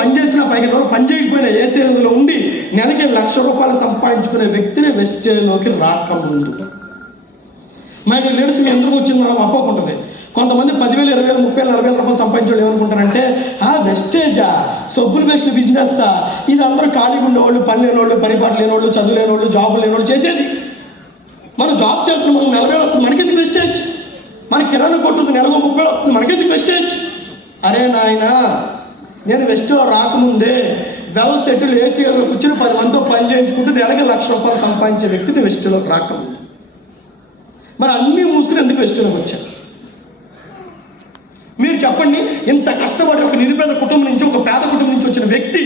పని చేసిన 15 రోజులు పని చేయకపోయినా ఏసీలో ఉండి నెలకి ₹1,00,000 సంపాదించుకునే వ్యక్తిని వెస్టేజ్లోకి రాకముందు. మరి లీడర్స్ మీ ఎందుకు వచ్చిందో అప్పకుంటుంది. కొంతమంది 10,000, 20,000, 30,000, 40,000 సంపాదించే వాళ్ళు ఏమనుకుంటారంటే వెస్టేజా, సబ్బులు వేస్ట్ బిజినెస్, ఇది అందరూ ఖాళీగా ఉండేవాళ్ళు, పని లేనివాళ్ళు, పరిపాటు లేనివాళ్ళు, చదువు లేనివాళ్ళు, జాబులు లేనివాళ్ళు చేసేది. మనం జాబ్ చేస్తున్న మనం 40,000 వస్తుంది, మనకెందుకు వెస్టేజ్? మన కిరాణా కొట్టుంది నెలకు 30,000 వస్తుంది, మనకెందుకు వెస్టేజ్? అరే నాయన, నేను వెస్టేజ్లో రాకముందే వెల్ సెటిల్ ఏసీలో కూర్చొని 10 మందితో పని చేయించుకుంటూ నెలకి ₹1,00,000 సంపాదించే వ్యక్తిని వెస్టేజ్లోకి రాకముందు. మరి అన్నీ మూసుకుని ఎందుకు వెస్టేజ్లోకి వచ్చారు? మీరు చెప్పండి. ఇంత కష్టపడి ఒక నిరుపేద కుటుంబం నుంచి, ఒక పేద కుటుంబం నుంచి వచ్చిన వ్యక్తి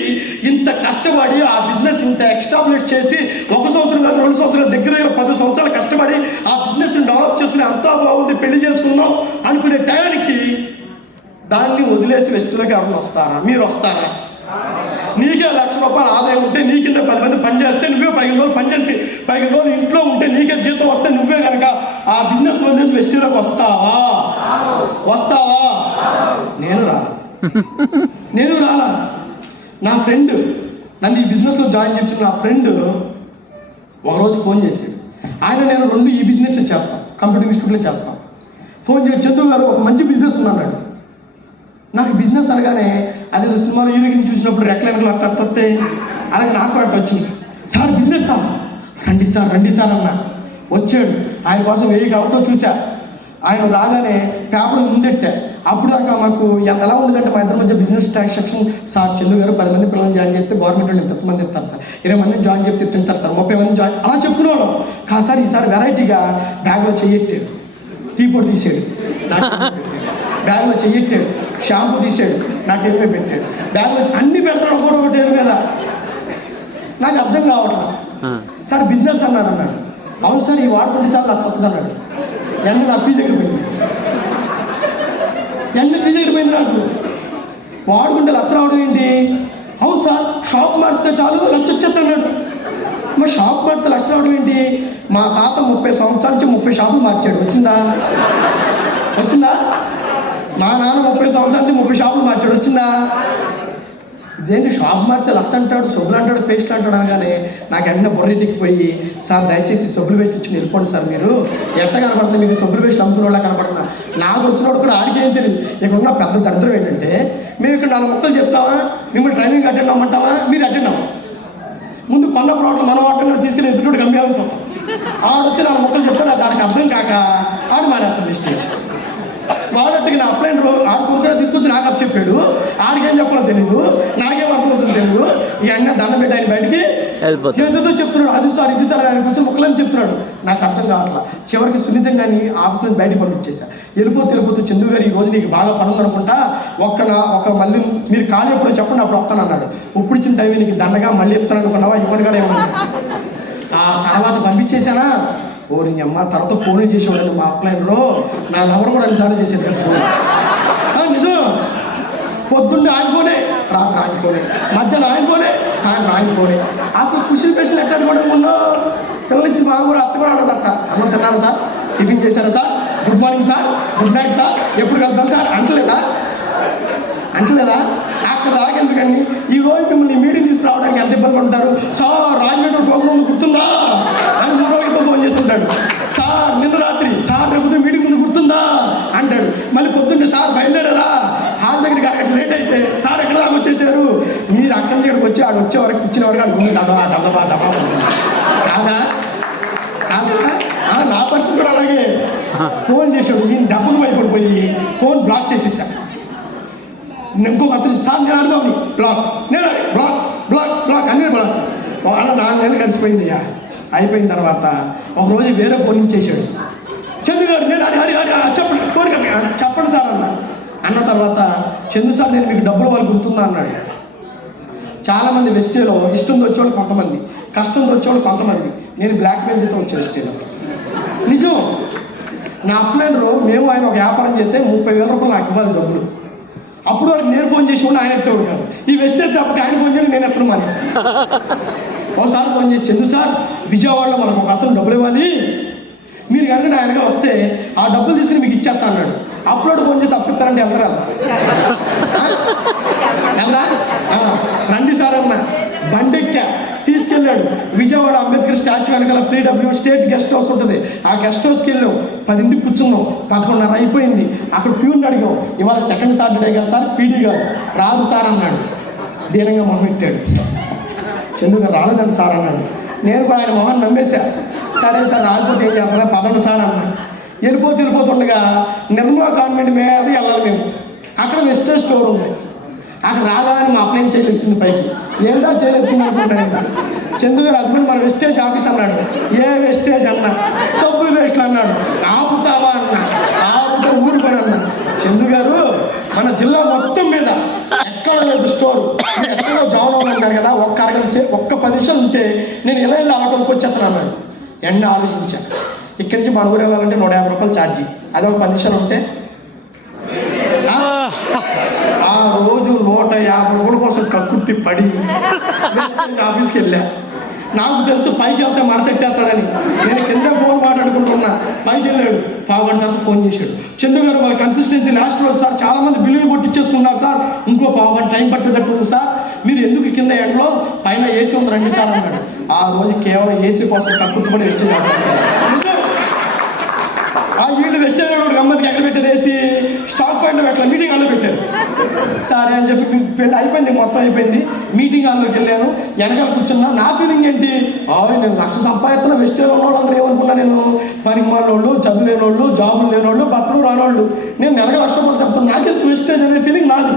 ఇంత కష్టపడి ఆ బిజినెస్ ఇంత ఎస్టాబ్లిష్ చేసి 1 సంవత్సరం కాదు 2 సంవత్సరాల దగ్గర 10 సంవత్సరాలు కష్టపడి ఆ బిజినెస్ డెవలప్ చేసుకుని అంతా బాగుంది, పెళ్లి చేసుకుందాం అనుకునే టయానికి దాన్ని వదిలేసి వెస్ట్లోకి ఎవరు వస్తారా? మీరు వస్తారా? నీకే ₹1,00,000 ఆదాయం ఉంటే నీ కింద 10 మంది పని చేస్తే నువ్వే 15 రోజులు పనిచేసి 15 రోజులు ఇంట్లో ఉంటే నీకే జీతం వస్తే నువ్వే కనుక ఆ బిజినెస్ వదిలేసి వెస్ట్లోకి వస్తావా? నేను రాలా. నా ఫ్రెండ్ నన్ను ఈ బిజినెస్లో జాయిన్ చేసిన నా ఫ్రెండ్ ఒకరోజు ఫోన్ చేశాడు. ఆయన నేను 2 ఈ బిజినెస్ చేస్తాం, కంప్యూటర్ ఇన్స్టిట్యూట్లో చేస్తాం. ఫోన్ చేసి చందు గారు ఒక మంచి బిజినెస్ ఉన్నాడు. నాకు బిజినెస్ అనగానే అది సినిమాలో హీరోయిన్ చూసినప్పుడు రెక్లైన్లో అట్లా వస్తే అలాగే నాకు అట్లా వచ్చింది. సార్ బిజినెస్ సార్, రండి సార్ అన్న. వచ్చాడు. ఆయన కోసం 1000 కవర్తో చూశా. ఆయన రాగానే పేపర్ ముందెట్టా. అప్పుడు దాకా మాకు ఎలా ఉందంటే మా ఇద్దరి మధ్య బిజినెస్ ట్రాన్సాక్షన్. సార్ చందు గారు 10 మంది పిల్లల్ని జాయిన్ చేస్తే గవర్నమెంట్ వాళ్ళు 30 మంది ఇస్తారు సార్, 20 మందిని జాయిన్ చెప్తే తింటారు సార్, 30 మంది జాయిన్ అలా చెప్పుకునేవాళ్ళం. కాదు సార్ ఈసారి వెరైటీగా బ్యాగ్లో చెయ్యెట్టాడు, టీ పొడి తీసాడు, బ్యాగ్లో చెయ్యెట్టాడు, షాంపూ తీసాడు, నాకు ఏమే పెట్టాడు, బ్యాగ్లో అన్ని పెడతాడు ఒకటి కదా. నాకు అర్థం కావట్లా. సార్ బిజినెస్ అన్నాడు. అవును సార్ ఈ వాడుకుంటే చాలా నాకు వస్తుంది అన్నాడు. నా ఫీజు దగ్గర పోయింది, నాకు వాడుకుంటే లక్ష రావడం ఏంటి? అవును సార్ షాప్ మారిస్తే చాలు లక్ష వచ్చేస్తా అన్నాడు. మరి షాప్ మారితే లక్ష రావడం ఏంటి? మా తాత 30 సంవత్సరాల నుంచి 30 షాపులు మార్చాడు. వచ్చిందా? మా నాన్న 30 సంవత్సరాల నుంచి 30 షాపులు మార్చాడు. వచ్చిందా? ఇదేంటి షాప్ మార్చే లక్ష అంటాడు, సబ్బులు అంటాడు, పేస్ట్ అంటాడు అనగానే నాకు వెంటనే బొర్రెటిక్కిపోయి సార్ దయచేసి సబ్బులు వేస్ట్ ఇచ్చి వెళ్ళిపోండి సార్, మీరు ఎట్ట కనపడుతుంది మీకు సబ్బులు వేస్ట్ అమ్ముకునే వాళ్ళ కనపడుతున్నా. నాకు వచ్చినప్పుడు కూడా ఆడికి ఏం తెలియదు. ఇక్కడ ఉన్న పెద్ద దరిద్రం ఏంటంటే మేము ఇక్కడ 4 ముక్కలు చెప్తామా, మిమ్మల్ని ట్రైనింగ్ అటెండ్ అవ్వమంటావా, మీరు అటెండ్ అవ్వం. ముందు కొన్న ప్రోడక్ట్ మన వాటిలో తీసుకెళ్ళి ఎదుటి గమ్యాల్సి వస్తాం. ఆడొచ్చి 4 ముక్కలు చెప్తారు, దానికి అర్థం కాక ఆడు మానేస్తాం స్టేజ్. వాడట్టుకి నా అప్లైన్ ఆడుకుంటే తీసుకొచ్చి నాకు అప్పు చెప్పాడు. ఆడికేం చెప్పాలో తెలియదు, నాకేం అర్థమవుతుందో తెలియదు. ఈ అన్న దండం పెట్టి ఆయన బయటికి ఏదో చెప్తున్నాడు, అది సార్ ఇది సార్ ఆయన కూర్చొని ముక్కలని చెప్తున్నాడు. నాకు అర్థం కావట్లా. చివరికి సున్నితంగా ఆఫీస్ నుంచి బయటకు పంపించేశా. వెళ్ళిపోతూ చందు గారు ఈ రోజు నీకు బాగా పనుంది అనుకుంటా, ఒక మళ్ళీ మీరు ఖాళీ ఎప్పుడో చెప్పండి అప్పుడు వస్తాను అన్నాడు. ఇప్పుడు ఇచ్చిన టైం నీకు దండగా మళ్ళీ చెప్తాను అనుకున్నావా? ఇవ్వను కూడా ఏమన్నా. ఆ తర్వాత పంపించేశానా? ఓరి అమ్మ తర్వాత ఫోన్ చేసేవాడు మా అప్లైన్లో. నా లవర్ కూడా 2 సార్లు చేసేది నిజం. పొద్దున్నే ఆగిపోనే, రాత్రి ఆగిపోనే, మధ్యాహ్నం ఆగిపోనే, సాయంత్రం ఆగిపోనే. అసలు ఖుషి పేషన్ ఎక్కడ కూడా ఉన్నా పిల్లల నుంచి మా కూడా అత్త కూడా ఆడదట. అన్నం తిన్నాను సార్, టిఫిన్ చేశాను sir, good morning sir, good night sir, ఎప్పుడు కలుద్దాం సార్ అంటలేదా? అక్కడ రాగెందుకండి? ఈ రోజు మిమ్మల్ని మీటింగ్ తీసుకురావడానికి ఎంత ఇబ్బంది పడతారు సార్? రాజమండ్రి ప్రోగ్రామ్ గుర్తుందా అని 3 రోజులతో ఫోన్ చేస్తుంటాడు. సార్ నిన్న రాత్రి సార్ రేపు మీటింగ్ ముందు గుర్తుందా అంటాడు. మళ్ళీ పొద్దున్నే సార్ బయలుదేరారా, హాల్ దగ్గరికి అక్కడ లేట్ అయితే సార్ ఎక్కడ దాకా వచ్చేసారు? మీరు అక్కడి నుంచి ఇక్కడికి వచ్చి ఆడు వచ్చే వరకు ఇచ్చిన వరకు అది డబ్బా కాదా? నా పరిస్థితి కూడా అలాగే. ఫోన్ చేసాడు, నేను డబ్బులు భయపడిపోయి ఫోన్ బ్లాక్ చేసేసాను. ఇంకొక అతను సార్ నేను అర్థం బ్లాక్, నేను బ్లాక్ అన్నీ బ్లాక్. అలా 4 నెలలు కలిసిపోయింది. అయిపోయిన తర్వాత ఒకరోజు వేరే ఫోన్ చేశాడు. చందు గారు నేను హరి చెప్పండి కోరిక చెప్పండి సార్ అన్న తర్వాత చందు సార్ నేను మీకు డబ్బులు వాళ్ళు గుర్తుందా అన్నాడు. చాలామంది వెస్టేలో ఇష్టంతో వచ్చేవాళ్ళు కొంతమంది, కష్టంతో వచ్చేవాళ్ళు కొంతమంది. నేను బ్లాక్ మెయిల్తో వచ్చాను వెస్టేలో. నిజం. నా అప్లైన్లో మేము ఆయన ఒక వ్యాపారం చేస్తే 30,000 రూపాయలు నాకు ఇవ్వాలి డబ్బులు. అప్పుడు వరకు నేను ఫోన్ చేసేవాడు, ఆయన ఎత్తేవాడు కాదు. ఈ వెస్టేజ్ తప్పకి ఆయన ఫోన్ చేయడం నేను ఎప్పుడు మానేస్తాను. ఒకసారి ఫోన్ చేసి చందు సార్ విజయవాడలో మనకు ఒక అతను డబ్బులు ఇవ్వాలి, మీరు కనుక ఆయనగా వస్తే ఆ డబ్బులు తీసుకుని మీకు ఇచ్చేస్తా అన్నాడు. అప్లోడ్ ఫోన్ చేసి అప్పిస్తారంటే ఎవరు బండెక్కా, తీసుకెళ్ళాడు విజయవాడ అంబేద్కర్ స్టాచ్యూ వెనకాల PW స్టేట్ గెస్ట్ హౌస్ ఉంటుంది. ఆ గెస్ట్ హౌస్కి వెళ్ళాం. 10ంటికి కూర్చున్నాం, 11:30 అయిపోయింది. అక్కడ ప్యూన్ అడిగాం, ఇవాళ సెకండ్ సాటర్డే కదా సార్, PD గారు రాదు సార్ అన్నాడు. దీనంగా మొహం పెట్టాడు. ఎందుకు రాలేదండి సార్ అన్నాడు. నేను కూడా ఆయన మొహం నమ్మేశా. సరే సార్ రాకపోతే ఏం చేస్తారా, పదండి సార్ అన్నాడు. వెళ్ళిపోతుండగా నిర్మలా కాన్వెంట్ మీద వెళ్ళాలి మేము. అక్కడ వెస్టేజ్ స్టోర్ ఉంది. అక్కడ రాగానే మా అప్లైన్ చేయలు వచ్చింది పైకి. ఏంటో చేయలేస్తుంది అనుకుంటాను. చందు గారు హస్బెండ్ మన వెస్టేజ్ ఆఫీస్ అన్నాడు. ఏ వెస్టేజ్ అన్నా, సబ్బులు వేస్ట్లు అన్నాడు. ఆపుతావా అన్నా, ఆపుతా ఊరు పని అన్నా. చందు గారు మన జిల్లా మొత్తం మీద ఎక్కడ లేదు స్టోర్, ఎక్కడో జాయిన్ అవ్వమన్నారు కదా, ఒక్క అరగంట సేపు, ఒక్క 10 నిమిషాలు ఉంటే నేను ఇలా ఆటోకి వచ్చేస్తాను అన్నాడు. ఎండ ఆలోచించా, ఇక్కడి నుంచి మన ఊరు వెళ్ళాలంటే 150 రూపాయలు ఛార్జీ, అదే ఒక 10 నిమిషాలు ఉంటే. ఆ రోజు 150 రూపాయల కోసం కక్కుర్తి పడి ఆఫీస్కి వెళ్ళా. నాకు తెలుసు పైకి వెళ్తే మరతెట్టేస్తాడని. నేను కింద ఫోన్ మాట్లాడుకుంటున్నా. పైకి వెళ్ళాడు, 1/2 గంట తర్వాత ఫోన్ చేశాడు. చందు గారు వాళ్ళ కన్సిస్టెన్సీ లాస్ట్ రోజు సార్, చాలా మంది బిల్లులు కొట్టించేసుకున్నారు సార్, ఇంకో 1/2 గంట టైం పట్టేటట్టు ఉంది సార్, మీరు ఎందుకు కింద ఎండలో పైన ఏసీ ఉంది రండి సార్ అన్నాడు. ఆ రోజు కేవలం ఏసీ కోసం కక్కుర్తి పడి వెస్టేజ్ ఆ వీళ్ళు వెస్టేజ్ గమ్మతికి ఎక్కడ పెట్టారు, ఏసీ స్టాక్ పాయింట్లో పెట్టారు, మీటింగ్ హాల్లో పెట్టారు. సరే అని చెప్పి పెళ్ళి అయిపోయింది, మొత్తం అయిపోయింది. మీటింగ్ హాల్లోకి వెళ్ళాను, వెనకాల కూర్చున్నా. నా ఫీలింగ్ ఏంటి, నేను 1,00,000 సంపాదిస్తున్నా, వెస్టేజ్ ఉన్నవాళ్ళు అందరూ ఏమనుకున్నా, నేను పనికి మాలోళ్ళు, చదువు లేనోళ్ళు, జాబులు లేనోళ్ళు, బట్టలు రానోళ్ళు, నేను నెలకు 1,00,000 రూపాయలు చెప్తాను, నాకెందుకు వెస్టేజ్ అనే ఫీలింగ్ నాది.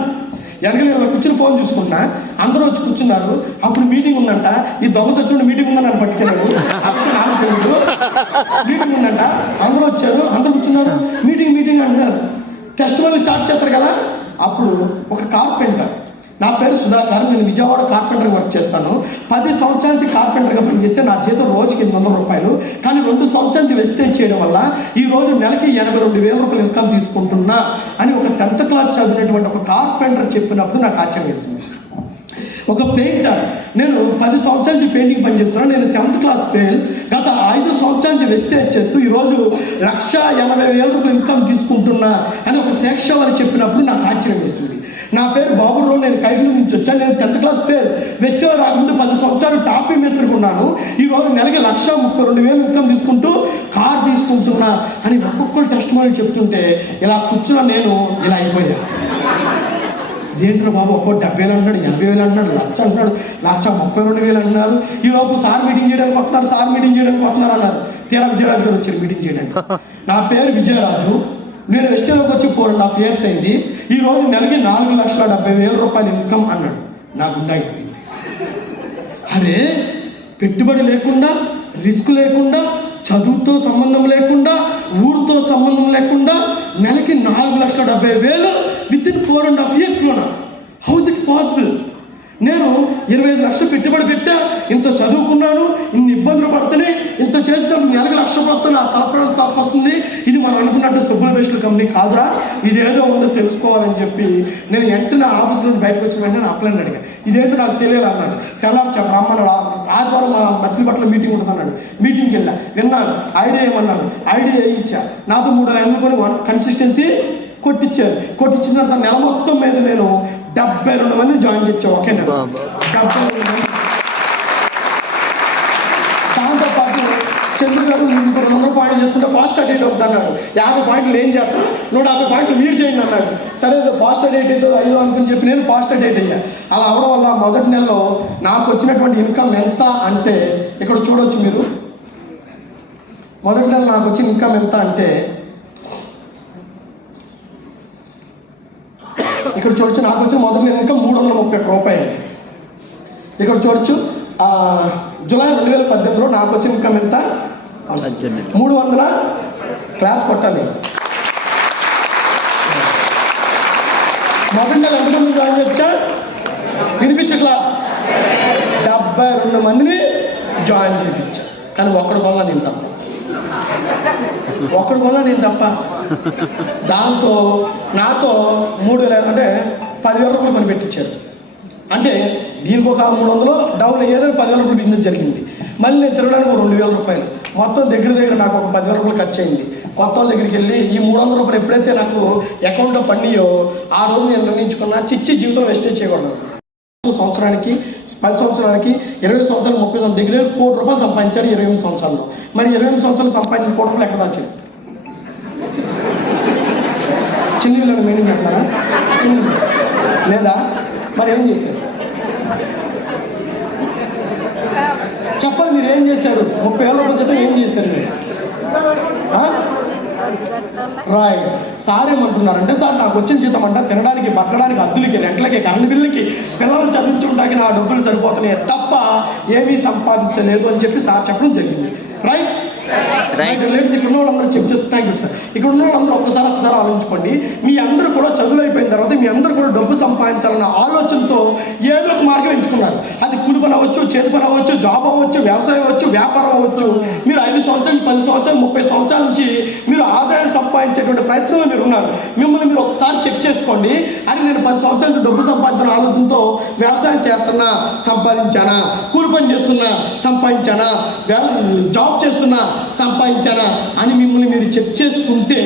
వెనక నేను కూర్చుని ఫోన్ చూసుకుంటున్నా, అందరూ వచ్చి కూర్చున్నారు. అప్పుడు మీటింగ్ ఉందంట, ఈ దొంగ సచ్చిన మీటింగ్ ఉందని నన్ను పట్టుకెళ్ళాడు. అప్పుడు నాకు తెలియదు మీటింగ్ ఉందంట, అందరూ వచ్చారు, అందరూ కూర్చున్నారు. మీటింగ్ అంటున్నారు. టెస్ట్ వల్ల స్టార్ట్ చేస్తారు కదా. అప్పుడు ఒక కార్పెంటర్, నా పేరు సుధాకర్, నేను విజయవాడ కార్పెంటర్ వర్క్ చేస్తాను. 10 సంవత్సరాల నుంచి కార్పెంటర్గా పనిచేస్తే నా జీతం రోజుకి 800 రూపాయలు. కానీ 2 సంవత్సరాల నుంచి వెస్టేజ్ చేయడం వల్ల ఈ రోజు నెలకి 82,000 రూపాయలు ఇన్కమ్ తీసుకుంటున్నా అని ఒక 10th క్లాస్ చదివినటువంటి ఒక కార్పెంటర్ చెప్పినప్పుడు నాకు ఆశ్చర్యం వేసింది. ఒక పెయింటర్, నేను 10 సంవత్సరాల నుంచి పెయింటింగ్ పనిచేస్తున్నాను, నేను 7th క్లాస్ ఫెయిల్, గత 5 సంవత్సరాల నుంచి వెస్టేజ్ చేస్తూ ఈరోజు 1,80,000 రూపాయలు ఇన్కమ్ తీసుకుంటున్నా అని ఒక శేషం అని చెప్పినప్పుడు నాకు ఆశ్చర్యం వేసింది. నా పేరు బాబురావు, నేను కైఫ్లూరు నుంచి వచ్చాను, నేను 10th క్లాస్ ఫెయిల్, వెస్టేజ్ రాకముందు 10 సంవత్సరాలు టాపీ మేస్త్రుకున్నాను, ఈరోజు నెలకి 1,32,000 ఇన్కమ్ తీసుకుంటూ కార్ తీసుకుంటున్నా అని ఒక్కొక్కరు టెస్ట్ మనీ చెప్తుంటే ఇలా కూర్చున్నా, నేను ఇలా అయిపోయా. ఏంటో బాబు, ఒక్కో 70,000 అంటున్నాడు, 80,000 అంటున్నాడు, 1,00,000 అంటున్నాడు, 1,32,000 అంటున్నారు. ఈలోపు సార్ మీటింగ్ చేయడానికి వస్తున్నారు, సార్ మీటింగ్ చేయడానికి వస్తున్నారు అన్నారు. తీరా విజయరాజు గారు వచ్చారు మీటింగ్ చేయడానికి. నా పేరు విజయరాజు, నేను వెస్టేజ్లోకి వచ్చి 4.5 years అయింది, ఈ రోజు నెలకి 4,70,000 రూపాయలు ఇన్కమ్ అన్నాడు. నాకు ఉండాలి, అరే పెట్టుబడి లేకుండా, రిస్క్ లేకుండా, చదువుతో సంబంధం లేకుండా, ఊరితో సంబంధం లేకుండా నెలకి 4,70,000 విత్-ఇన్ 4.5 yearsలోనా? How is it possible? నేను 25 లక్షలు పెట్టుబడి పెట్టా, ఇంత చదువుకున్నాను, ఇన్ని ఇబ్బందులు పడుతుంది, ఇంత చేస్తే నెలకు 1,00,000 వస్తుంది, ఆ తలపడం తప్పు వస్తుంది, ఇది మనం అనుకున్నట్టు సబ్బుల వేస్ట్ల కంపెనీ కాదురా, ఇదేదో ఉందో తెలుసుకోవాలని చెప్పి నేను వెంటనే ఆఫీస్ నుంచి బయటకు వచ్చిన వెంటనే అప్లైన్ అడిగా, ఇదేంటో నాకు తెలియదు అన్నాడు. తెల్లారు చెప్ప రమ్మన్నాడు. ఆదివారం మా మచిలీపట్ల మీటింగ్ ఉంటుందన్నాడు. మీటింగ్కి వెళ్ళా, విన్నాను, ఐడియా ఏమన్నాడు, ఐడియా ఇచ్చా. నాతో 3 నెలలు కొని కన్సిస్టెన్సీ కొట్టించిన తర్వాత నెల మొత్తం మీద నేను 72 మంది జాయిన్ చేయించాం. ఓకే, 72 మంది. దాంతోపాటు చంద్ర గారు ఇంకో 200 పాయింట్లు చేసుకుంటే ఫాస్ట్ అటెండ్ అవుతుంది అన్నాడు. 50 పాయింట్లు ఏం చేస్తాను, 150 పాయింట్లు మీరు చేయండి అన్నాడు. సరే ఫాస్ట్ అటెండ్ అయితే 5 అనుకుని చెప్పి నేను ఫాస్ట్ అటెండ్ అయ్యా. అలా అవడం వల్ల మొదటి నెలలో నాకు వచ్చినటువంటి ఇన్కమ్ ఎంత అంటే, ఇక్కడ చూడవచ్చు మీరు, మొదటి నెల నాకు వచ్చిన ఇన్కమ్ ఎంత అంటే, ఇక్కడ చూడొచ్చు, నాకు వచ్చిన మొదటి నెల ఇన్కమ్ 331 రూపాయలు. ఇక్కడ చూడొచ్చు, జూలై 2018లో నాకు వచ్చిన ఇన్కమ్ ఎంత, 300 క్లాస్ కొట్టాలి. మొదటి నెల ఎంతమంది జాయిన్ చేస్తా వినిపించట్లా, 72 మందిని జాయిన్ చేయించా. కానీ ఒక్కడి వల్ల నేను తప్ప, దాంతో నాతో 3,000 అంటే 10,000 రూపాయలు పని పెట్టించారు. అంటే దీనికి ఒక 300 డౌన్ అయ్యేది, 10,000 రూపాయలు బిజినెస్ జరిగింది. మళ్ళీ నేను తిరగడానికి 2,000 రూపాయలు, మొత్తం దగ్గర నాకు ఒక 10,000 రూపాయలు ఖర్చు అయింది. కొత్త వాళ్ళ దగ్గరికి వెళ్ళి ఈ 300 రూపాయలు ఎప్పుడైతే నాకు అకౌంట్లో పడినాయో ఆ రోజు నేను నిర్ణయించుకున్నా, చిచ్చి జీవితం వేస్టేజ్ చేయకూడదు. సంవత్సరానికి 10 సంవత్సరాలకి 20 సంవత్సరాలు 30 సంవత్సరాలు దగ్గర ₹1,00,00,000 సంపాదించారు 28 సంవత్సరాల్లో. మరి 28 సంవత్సరాలు సంపాదించిన ₹1,00,00,000 ఎక్కడ దాచారు? చిన్నపిల్లలు మీనింగ్ అంటారా? లేదా? మరి ఏం చేశారు చెప్పండి? మీరు ఏం చేశారు? 30 ఏళ్ళ క్రితం ఏం చేశారు మీరు? రైట్. సార్ ఏమంటున్నారంటే, సార్ నాకు వచ్చిన జీతం అంట తినడానికి, బతకడానికి, అద్దులకి, రెంట్లకి, కరెంట్ బిల్లుకి, పిల్లలు చదివించుకుంటానికి నా డబ్బులు సరిపోతున్నాయి తప్ప ఏమీ సంపాదించలేదు అని చెప్పి సార్ చెప్పడం జరిగింది. రైట్. ఇక్కడ ఉన్న వాళ్ళందరూ చెక్ చేస్తున్నాయి సార్. ఇక్కడ ఉన్న వాళ్ళందరూ ఒకసారి ఆలోచించుకోండి. మీ అందరూ కూడా చదువులు అయిపోయిన తర్వాత మీ అందరూ కూడా డబ్బు సంపాదించాలన్న ఆలోచనతో ఏదో ఒక మార్గం ఎంచుకున్నారు. అది కూలి పని అవ్వచ్చు, చేతి పని అవ్వచ్చు, జాబ్ అవ్వచ్చు, వ్యవసాయం అవ్వచ్చు, వ్యాపారం అవ్వచ్చు. మీరు 5 సంవత్సరాలు, 10 సంవత్సరాలు, 30 సంవత్సరాల నుంచి మీరు ఆదాయం సంపాదించేటువంటి ప్రయత్నంలో మీరు ఉన్నారు. మిమ్మల్ని మీరు ఒకసారి చెక్ చేసుకోండి. అది నేను 10 సంవత్సరాల నుంచి డబ్బు సంపాదించిన ఆలోచనతో వ్యవసాయం చేస్తున్నా, సంపాదించానా? కూలి పని చేస్తున్నా, సంపాదించానా? జాబ్ చేస్తున్నా, సంపాదించారా అని మిమ్మల్ని మీరు చెక్ చేసుకుంటే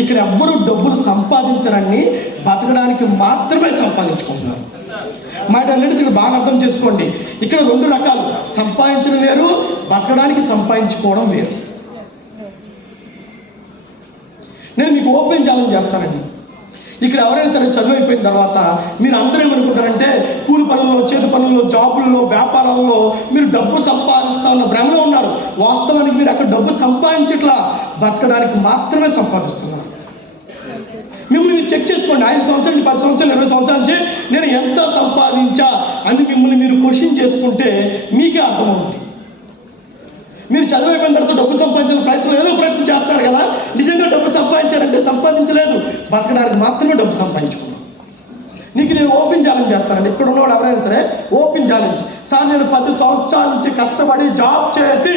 ఇక్కడ ఎవ్వరూ డబ్బులు సంపాదించరని, బతకడానికి మాత్రమే సంపాదించుకుంటున్నారు. మాట అన్నిటికీ బాగా అర్థం చేసుకోండి. ఇక్కడ 2 రకాలు, సంపాదించడం వేరు, బతకడానికి సంపాదించుకోవడం వేరు. నేను మీకు ఓపెన్ ఛాలెంజ్ చేస్తానండి. ఇక్కడ ఎవరైనా సరే చదువు అయిపోయిన తర్వాత మీరు అందరూ ఏమనుకుంటారంటే కూలి పనుల్లో, చేతి పనుల్లో, జాబుల్లో, వ్యాపారాల్లో మీరు డబ్బు సంపాదిస్తామన్న భ్రమలో ఉన్నారు. వాస్తవానికి మీరు అక్కడ డబ్బు సంపాదించట్లా, బతకడానికి మాత్రమే సంపాదిస్తున్నారు. మిమ్మల్ని మీరు చెక్ చేసుకోండి. 5 సంవత్సరాలు, 10 సంవత్సరాలు, 20 సంవత్సరాల నుంచి నేను ఎంత సంపాదించా అని మిమ్మల్ని మీరు క్వశ్చన్ చేసుకుంటే మీకే అర్థమవుతుంది. మీరు చదువు అయిపోయిన తర్వాత డబ్బు సంపాదించిన ప్రయత్నం ఏదో ప్రయత్నం చేస్తారు కదా, నిజంగా డబ్బు సంపాదించారంటే సంపాదించలేదు, బతకడానికి మాత్రమే డబ్బు సంపాదించుకున్నాం. నీకు నేను ఓపెన్ ఛాలెంజ్ చేస్తానండి. ఇక్కడ ఉన్నవాడు ఎవరైనా సరే ఓపెన్ ఛాలెంజ్. సార్ నేను 10 సంవత్సరాల నుంచి కష్టపడి జాబ్ చేసి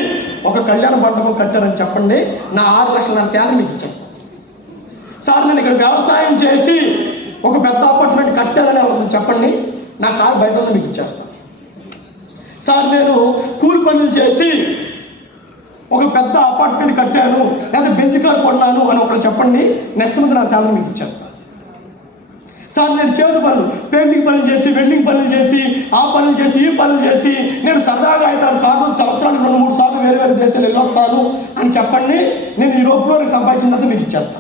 ఒక కళ్యాణ మండపం కట్టారని చెప్పండి, నా 6 లక్షల శాలరీ మీకు ఇచ్చేస్తాను. సార్ నేను ఇక్కడ వ్యవసాయం చేసి ఒక పెద్ద అపార్ట్మెంట్ కట్టాలని చెప్పండి, నా కారు బయట మీకు ఇచ్చేస్తాను. సార్ నేను కూలి పనులు చేసి ఒక పెద్ద అపార్ట్మెంట్ కట్టాను లేదా బెంచ్ కార్ కొన్నాను అని ఒకరు చెప్పండి, నెక్స్ట్ మంత్ నా శాలరీ మీకు ఇచ్చేస్తాను. సార్ నేను చేతి పనులు, పెయింటింగ్ పనులు చేసి, వెల్డింగ్ పనులు చేసి, ఆ పనులు చేసి, ఈ పనులు చేసి నేను సరదాగా 5-6 సార్లు, సంవత్సరానికి 2-3 సార్లు వేరు దేశాలు వెళ్ళొస్తాను అని చెప్పండి, నేను ఈ లోపల సంపాదించినంత మీకు ఇచ్చేస్తాను.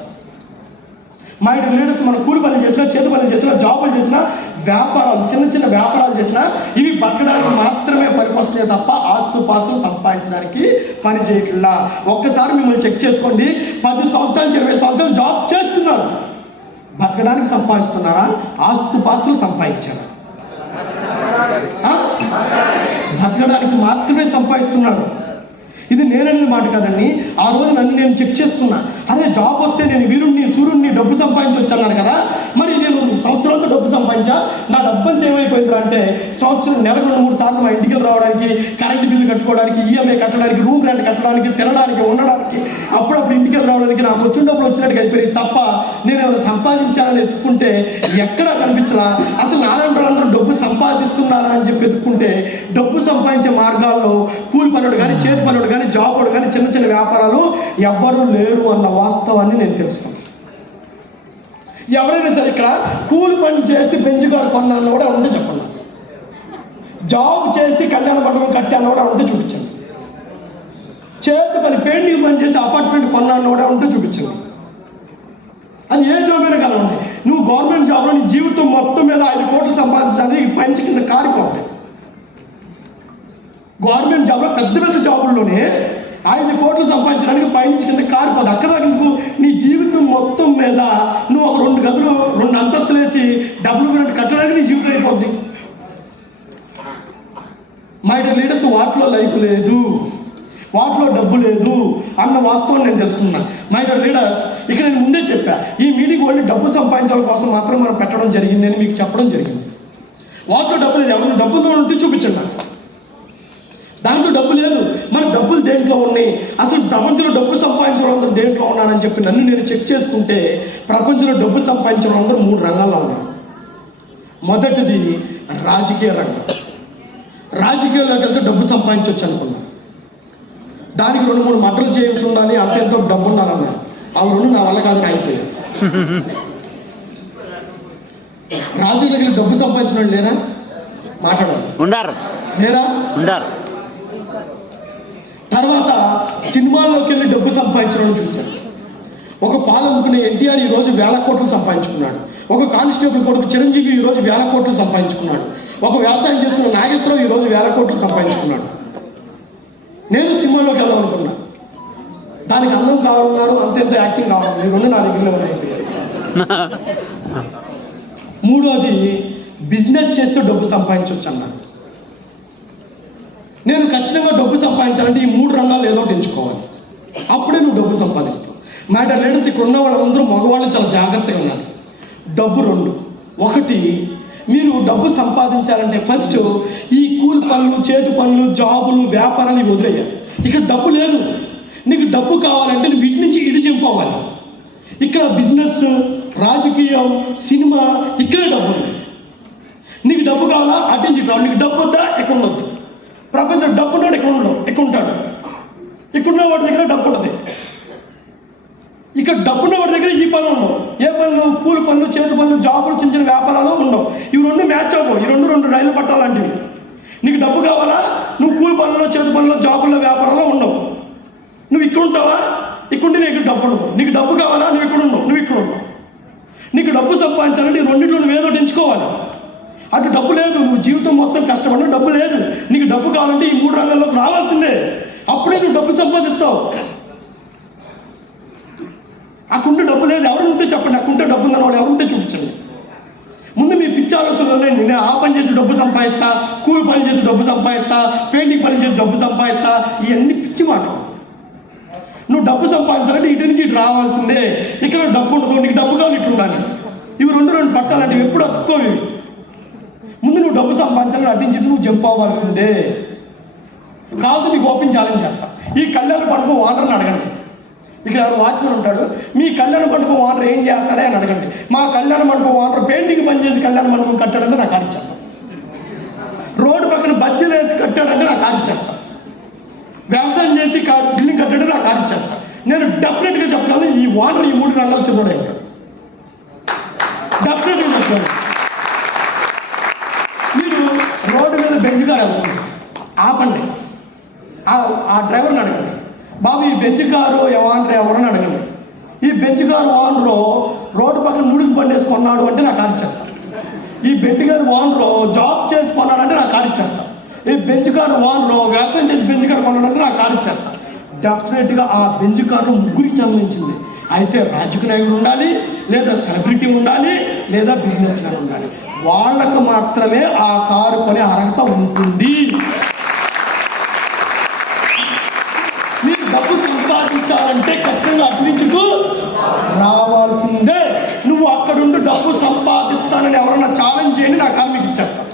మా ఇంటి లీడర్స్ మనం కూలి పనులు చేసినా, చేతి పనులు చేసినా, జాబులు చేసినా, వ్యాపారాలు, చిన్న వ్యాపారాలు చేసినా ఇవి బతకడానికి మాత్రమే పనికొస్తాయి తప్ప ఆస్తుపాస్తులు సంపాదించడానికి పని చేయట్లా. ఒక్కసారి మిమ్మల్ని చెక్ చేసుకోండి. 10 సంవత్సరాలు, 20 సంవత్సరాలు జాబ్ చేస్తున్నారు, బతకడానికి సంపాదిస్తున్నారా? ఆస్తుపాస్తులు సంపాదించారా? బతకడానికి మాత్రమే సంపాదిస్తున్నారు. ఇది నేననేది మాట కాదండి. ఆ రోజు నన్ను నేను చెక్ చేసుకున్నా. అదే జాబ్ వస్తే నేను వీరుణ్ణి, సూర్యుడిని, డబ్బు సంపాదించవచ్చు అన్నాను కదా. మరి నేను సంవత్సరాలతో డబ్బు సంపాదించా, నా డబ్బంతా ఏమైపోయింది అంటే సంవత్సరం నెలకు 2-3 సార్లు మా ఇంటికి రావడానికి, కరెంటు బిల్లు కట్టుకోవడానికి, ఈఎంఐ కట్టడానికి, రూమ్ రెంట్ కట్టడానికి, తినడానికి, ఉండడానికి, అప్పుడప్పుడు ఇంటికి రావడానికి నాకు వచ్చిన డబ్బులు వచ్చినట్టుగా అయిపోయింది తప్ప నేను సంపాదించాలని ఎత్తుకుంటే ఎక్కడా కనిపించలా. అసలు నారాయణ వాళ్ళందరూ డబ్బు సంపాదిస్తున్నారా అని చెప్పి ఎత్తుకుంటే డబ్బు సంపాదించే మార్గాల్లో కూలి పనుడు కానీ, చేతి పనుడు కానీ, జాబుడు కానీ, చిన్న వ్యాపారాలు ఎవ్వరూ లేరు అన్న వాస్తవాన్ని నేను తెలుసుకున్నాను. ఎవరైనా సరే ఇక్కడ కూలి పని చేసి బెంచ్ కారు కొన్నాను కూడా ఉంటే చెప్పండి, జాబ్ చేసి కళ్యాణ మండపం కట్టాను కూడా ఉంటే చూపించండి, చేతి పని పెయింటింగ్ పని చేసి అపార్ట్మెంట్ కొన్నాను కూడా ఉంటే చూపించండి. అది ఏ జాబ్ అయినా కలవండి. నువ్వు గవర్నమెంట్ జాబ్లో నీ జీవితం మొత్తం మీద 5 కోట్లు సంపాదించడానికి పంచి కింద కారిపోతాయి. గవర్నమెంట్ జాబ్లో పెద్ద జాబుల్లోనే 5 కోట్లు సంపాదించడానికి పైనుంచి కింద కారిపోదు. అక్కడ నువ్వు నీ జీవితం మొత్తం మీద నువ్వు ఒక 2 గదులు 2 అంతస్తులు వేసి డబ్బులు కట్టడానికి నీ జీవితం అయిపోద్ది. మా ఇంటి లీడర్స్ వాటిలో లైఫ్ లేదు, వాటిలో డబ్బు లేదు అన్న వాస్తవం నేను తెలుసుకున్నాను. మా ఇంటి లీడర్స్ ఇక్కడ నేను ముందే చెప్పా, ఈ మీటింగ్ ఓన్లీ డబ్బు సంపాదించడం కోసం మాత్రం మనం పెట్టడం జరిగింది అని మీకు చెప్పడం జరిగింది. వాటిలో డబ్బు లేదు, ఎవరు డబ్బుతో ఉంటే చూపించండి. దాంట్లో డబ్బు లేదు. మన డబ్బులు దేంట్లో ఉన్నాయి? అసలు ప్రపంచంలో డబ్బు సంపాదించడం అందరూ దేంట్లో ఉన్నారని చెప్పి నన్ను నేను చెక్ చేసుకుంటే ప్రపంచంలో డబ్బు సంపాదించడం అందరూ 3 రంగాల్లో ఉన్నారు. మొదటిది రాజకీయ రంగం. రాజకీయాల్లోకి వెళ్తే డబ్బు సంపాదించవచ్చు అనుకున్నాను. దానికి 2-3 మటలు చేయాల్సి ఉండాలి, అంతెంతో డబ్బు ఉండాలన్నారు. ఆ 2 నా వల్ల కాదు, అయిపోయాయి. రాజకీయ దగ్గర డబ్బు సంపాదించిన లేరా? మాట్లాడాలి. లేదా ఉండాలి. తర్వాత సినిమాల్లోకి వెళ్ళి డబ్బు సంపాదించడం చూశాను. ఒక పాలు అమ్ముకునే ఎన్టీఆర్ ఈరోజు 1000 కోట్లు సంపాదించుకున్నాడు. ఒక కానిస్టేబుల్ కొడుకు చిరంజీవి ఈరోజు 1000 కోట్లు సంపాదించుకున్నాడు. ఒక వ్యవసాయం చేసుకున్న నాగేశ్వరరావు ఈరోజు 1000 కోట్లు సంపాదించుకున్నాడు. నేను సినిమాలోకి వెళ్ళాలనుకున్నా. దానికి అందం కావాలన్నారు, అంతెంత యాక్టింగ్ కావాలి, ఈ రెండు నా దగ్గరలో ఉన్నాయి. మూడోది బిజినెస్ చేస్తూ డబ్బు సంపాదించవచ్చు అన్నాను. నేను ఖచ్చితంగా డబ్బు సంపాదించాలంటే ఈ 3 రంగాలు ఏదో ఒకటి ఎంచుకోవాలి. అప్పుడే నువ్వు డబ్బు సంపాదిస్తావు. మ్యాటర్ లేడీస్ ఇక్కడ ఉన్న వాళ్ళందరూ మగవాళ్ళు చాలా జాగ్రత్తగా ఉన్నారు. డబ్బు 2. ఒకటి, మీరు డబ్బు సంపాదించాలంటే ఫస్ట్ ఈ కూలి పనులు, చేతి పనులు, జాబులు, వ్యాపారాలు ఇవి వదిలేయాలి. ఇక్కడ డబ్బు లేదు. నీకు డబ్బు కావాలంటే నువ్వు వీటి నుంచి ఇటు చెంపోవాలి. ఇక్కడ బిజినెస్, రాజకీయం, సినిమా, ఇక్కడే డబ్బు ఉంది. నీకు డబ్బు కావాలా అటు నుంచి కావాలి. నీకు డబ్బు వద్దా ఇక్కడ ఉండొద్దు. ప్రపంచం డబ్బు ఉన్నాడు ఇక్కడ ఉంటాడు. ఇక్కడున్న వాడి దగ్గర డబ్బు ఉంటుంది. ఇక్కడ డబ్బున్న వాడి దగ్గర ఈ పనులు ఉండవు. ఏ పనులు? కూలి పనులు, చేతి పనులు, జాబులు, చిన్న చిన్న వ్యాపారాలు ఉండవు. ఇవి 2 మ్యాచ్ అవ్వవు. ఈ 2 రైలు పట్టాలంటివి. నీకు డబ్బు కావాలా? నువ్వు కూలి పనుల్లో, చేతి పనుల్లో, జాబుల్లో, వ్యాపారంలో ఉండవు. నువ్వు ఇక్కడ ఉంటావా? ఇక్కడ నీకు డబ్బు ఉండవు. నీకు డబ్బు కావాలా? నువ్వు ఇక్కడ ఉండవు. నువ్వు ఇక్కడ ఉండవు. నీకు డబ్బు సంపాదించాలంటే ఈ రెండింటిలో నువ్వు ఏదో ఎంచుకోవాలి. అటు డబ్బు లేదు, నువ్వు జీవితం మొత్తం కష్టపడిన డబ్బు లేదు. నీకు డబ్బు కావాలంటే ఈ 3 రంగాల్లోకి రావాల్సిందే. అప్పుడే నువ్వు డబ్బు సంపాదిస్తావు. అక్కడుంటే డబ్బు లేదు. ఎవరుంటే చెప్పండి. అక్కడుంటే డబ్బు ఉందని వాడు ఎవరుంటే చూపించండి. ముందు మీ పిచ్చి ఆలోచనలు నేను ఆ పని చేసి డబ్బు సంపాదిస్తా, కూలి పని చేసి డబ్బు సంపాదిస్తా, పెయింటింగ్ పని చేసి డబ్బు సంపాదిస్తా, ఇవన్నీ పిచ్చి మాట. నువ్వు డబ్బు సంపాదించాలంటే ఇటు నుంచి ఇటు రావాల్సిందే. ఇక్కడ డబ్బు ఉండదు. నీకు డబ్బు కావాలి, ఇటు ఉండాలి. ఇవి 2 పట్టాలంటే ఇవి ఎప్పుడు అతుక్కోవి. ముందు నువ్వు డబ్బు సంపాదించాలని అడ్డించి నువ్వు జంప్ అవ్వాల్సిందే. కాదు నీకు ఓపెన్ ఛాలెంజ్ చేస్తా. ఈ కళ్యాణ మండపం ఓనర్ని అడగండి. ఇక్కడ ఎవరు వాచ్మెన్ ఉంటాడు. మీ కళ్యాణ మండపం ఓనర్ ఏం చేస్తాడే అని అడగండి. మా కళ్యాణ మండపం ఓనర్ పెయింటింగ్ పని చేసి కళ్యాణ మండపం కట్టాడంటే నాకు ఆడిచ్చేస్తాను. రోడ్డు పక్కన బజ్జీలు వేసి కట్టాడంటే నాకు ఆడిచ్చేస్తాను. వ్యవసాయం చేసి బిల్డింగ్ కట్టాడంటే నాకు ఆడిచ్చేస్తాను. నేను డెఫినెట్గా చెప్పగలను, ఈ ఓనర్ ఈ 3 రంగాలు చెందడే ఉంటాడు. డెఫినెట్గా చెప్పాను. మీరు రోడ్డు మీద బెంజ్ కారు వెళ్తుంది, ఆపండి. ఆ డ్రైవర్ని అడగండి, బాబు ఈ బెంజ్ కారు ఓనర్ ఎవరని అడగండి. ఈ బెంజ్ కారు ఓనరు రోడ్డు పక్కన నూడిల్స్ బండి వేసుకున్నాడు అంటే నాకు ఆడిచ్చేస్తాను. ఈ బెంజ్ కారు ఓనరు జాబ్ చేసుకున్నాడంటే నాకు ఆడిచ్చేస్తాను. ఈ బెంజ్ కారు ఓనరు వ్యవసాయం చేసి బెంజ్ కారు కొన్నాడంటే నాకు ఆడిచ్చేస్తాను. డెఫినెట్గా ఆ బెంజ్ కారు 3కి సంబంధించింది. అయితే రాజకీయ నాయకుడు ఉండాలి, లేదా సెలబ్రిటీ ఉండాలి, లేదా బిజినెస్ మ్యాన్ ఉండాలి. వాళ్ళకు మాత్రమే ఆ కారు కొనే అర్హత ఉంటుంది. మీరు డబ్బు సంపాదించాలంటే ఖచ్చితంగా అభివృద్ధికు రావాల్సిందే. నువ్వు అక్కడుండి డబ్బు సంపాదిస్తానని ఎవరన్నా ఛాలెంజ్ చేయండి, నా కారు మీకు ఇచ్చేస్తాను.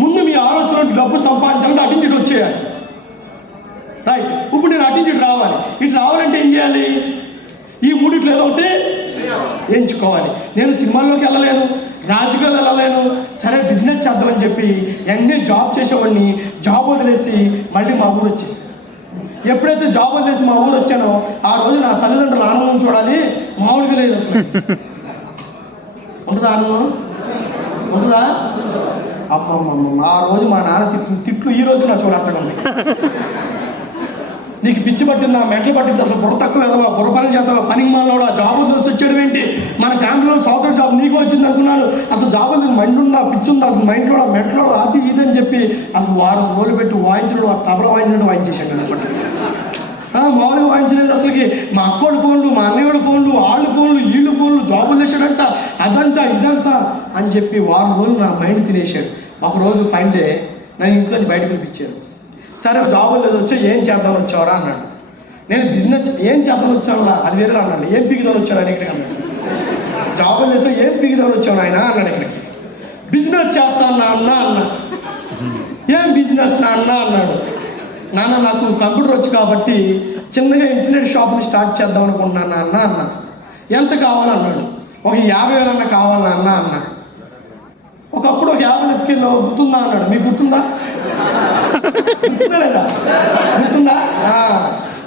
ముందు మీ ఆలోచన డబ్బు సంపాదించాలంటే అటు నుంచి వచ్చేయాలి. రైట్. ఇప్పుడు నేను అటు నుంచి రావాలి. ఇటు రావాలంటే ఏం చేయాలి? ఈ 3 ఏదో ఒకటి ఎంచుకోవాలి. నేను సినిమాల్లోకి వెళ్ళలేను, రాజకీయాలు వెళ్ళలేను, సరే బిజినెస్ చేద్దామని చెప్పి ఎన్ని జాబ్ చేసేవాడిని. జాబ్ వదిలేసి మళ్ళీ మా ఊరు వచ్చేసి, ఎప్పుడైతే జాబ్ వదిలేసి మా ఊరు వచ్చానో ఆ రోజు నా తల్లిదండ్రుల ఆనందం చూడాలి, మామూలుగా లేదు అసలు. ఉంటుందా ఆనందం? ఉంటుందా? అమ్మమ్మ ఆ రోజు మా నాన్న తిట్లు ఈ రోజు నా చూడకుండా ఉంది. నీకు పిచ్చి పట్టిందా, మెంటలు పట్టింది, అసలు బుర్ర తక్కువ ఏదవా, బుర్ర పని చేద్దావా, పనికి మాలోడు ఆ జాబ్ వదిలేసి వచ్చాడు ఏంటి? మన ఫ్యామిలీలో సాఫ్ట్వేర్ జాబ్ నీకు వచ్చింది అనుకున్నాను. అసలు జాబ్ వదిలి మైండ్ ఉందా, పిచ్చి ఉందా, అసలు మైండ్లో మెంటలో అది ఇదని చెప్పి అసలు 6 రోజులు పెట్టి వాయించడం, తబల వాయించినట్టు వాయించేసాడు అనమాట. మామూలుగా వాయించలేదు అసలుకి. మా అక్కోడి ఫోన్లు, మా అన్నయ్యోడి ఫోన్లు, వాళ్ళ ఫోన్లు, వీళ్ళు ఫోన్లు, జాబులు వేసాడంట, అదంతా ఇదంతా అని చెప్పి 6 రోజులు నా మైండ్ తినేసాడు. ఒకరోజు ఫైన్ డే నన్ను ఇంట్లోంచి బయటకు పిలిపించారు. సరే జాబులు లేదు వచ్చా, ఏం చేద్దామని వచ్చావరా అన్నాడు. నేను బిజినెస్ ఏం చేద్దామని వచ్చావురా, అది వేరే అన్నాడు. ఏం పీకిదామని వచ్చాడు ఆయన ఇక్కడికి అన్నాడు. జాబులు చేసా ఏం పీకిదామని వచ్చావు ఆయన అన్నాడు. ఇక్కడికి బిజినెస్ చేస్తాను నాన్న అన్నా. ఏం బిజినెస్ నాన్న అన్నాడు. నాన్న నాకు కంప్యూటర్ వచ్చు కాబట్టి చిన్నగా ఇంటర్నెట్ షాప్ని స్టార్ట్ చేద్దాం అనుకుంటున్నాను నాన్న అన్న. ఎంత కావాలన్నాడు. ఒక 50,000 కావాలన్నా అన్న అన్న. ఒకప్పుడు ఒక 50 ఎత్తుకెళ్ళి గుర్తుందా అన్నాడు. మీకు గుర్తుందా? గుర్తుందా లేదా? గుర్తుందా?